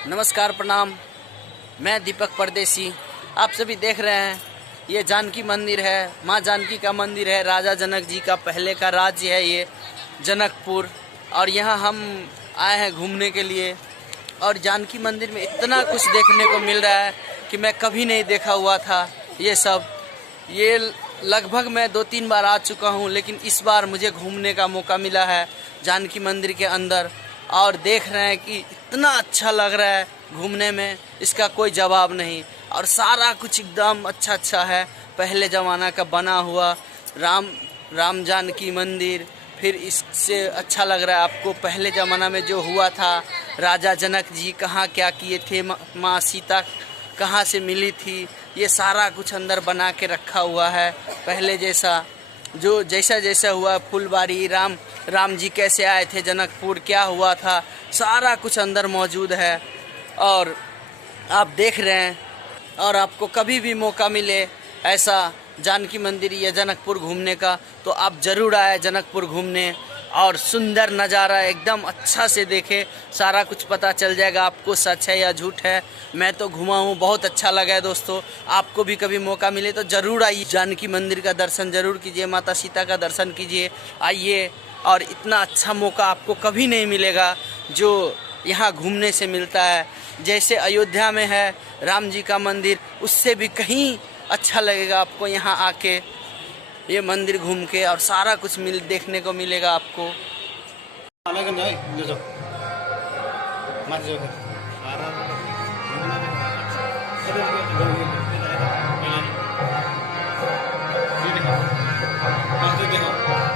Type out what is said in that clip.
नमस्कार, प्रणाम। मैं दीपक परदेसी। आप सभी देख रहे हैं ये जानकी मंदिर है, माँ जानकी का मंदिर है। राजा जनक जी का पहले का राज्य है ये जनकपुर। और यहाँ हम आए हैं घूमने के लिए। और जानकी मंदिर में इतना कुछ देखने को मिल रहा है कि मैं कभी नहीं देखा हुआ था ये सब। ये लगभग मैं 2-3 बार आ चुका हूँ, लेकिन इस बार मुझे घूमने का मौका मिला है जानकी मंदिर के अंदर। और देख रहे हैं कि इतना अच्छा लग रहा है घूमने में, इसका कोई जवाब नहीं। और सारा कुछ एकदम अच्छा है, पहले ज़माना का बना हुआ राम जानकी मंदिर। फिर इससे अच्छा लग रहा है आपको पहले ज़माना में जो हुआ था, राजा जनक जी कहाँ क्या किए थे, माँ सीता कहाँ से मिली थी, ये सारा कुछ अंदर बना के रखा हुआ है पहले जैसा। जो जैसा हुआ, फुलबाड़ी, राम जी कैसे आए थे जनकपुर, क्या हुआ था, सारा कुछ अंदर मौजूद है। और आप देख रहे हैं। और आपको कभी भी मौका मिले ऐसा जानकी मंदिर या जनकपुर घूमने का, तो आप ज़रूर आए जनकपुर घूमने। और सुंदर नज़ारा एकदम अच्छा से देखे, सारा कुछ पता चल जाएगा आपको सच है या झूठ है। मैं तो घुमा हूँ, बहुत अच्छा लगा है दोस्तों। आपको भी कभी मौका मिले तो ज़रूर आइए, जानकी मंदिर का दर्शन ज़रूर कीजिए, माता सीता का दर्शन कीजिए, आइए। और इतना अच्छा मौका आपको कभी नहीं मिलेगा जो यहाँ घूमने से मिलता है। जैसे अयोध्या में है राम जी का मंदिर, उससे भी कहीं अच्छा लगेगा आपको यहाँ आके ये मंदिर घूम के। और सारा कुछ देखने को मिलेगा आपको। देखो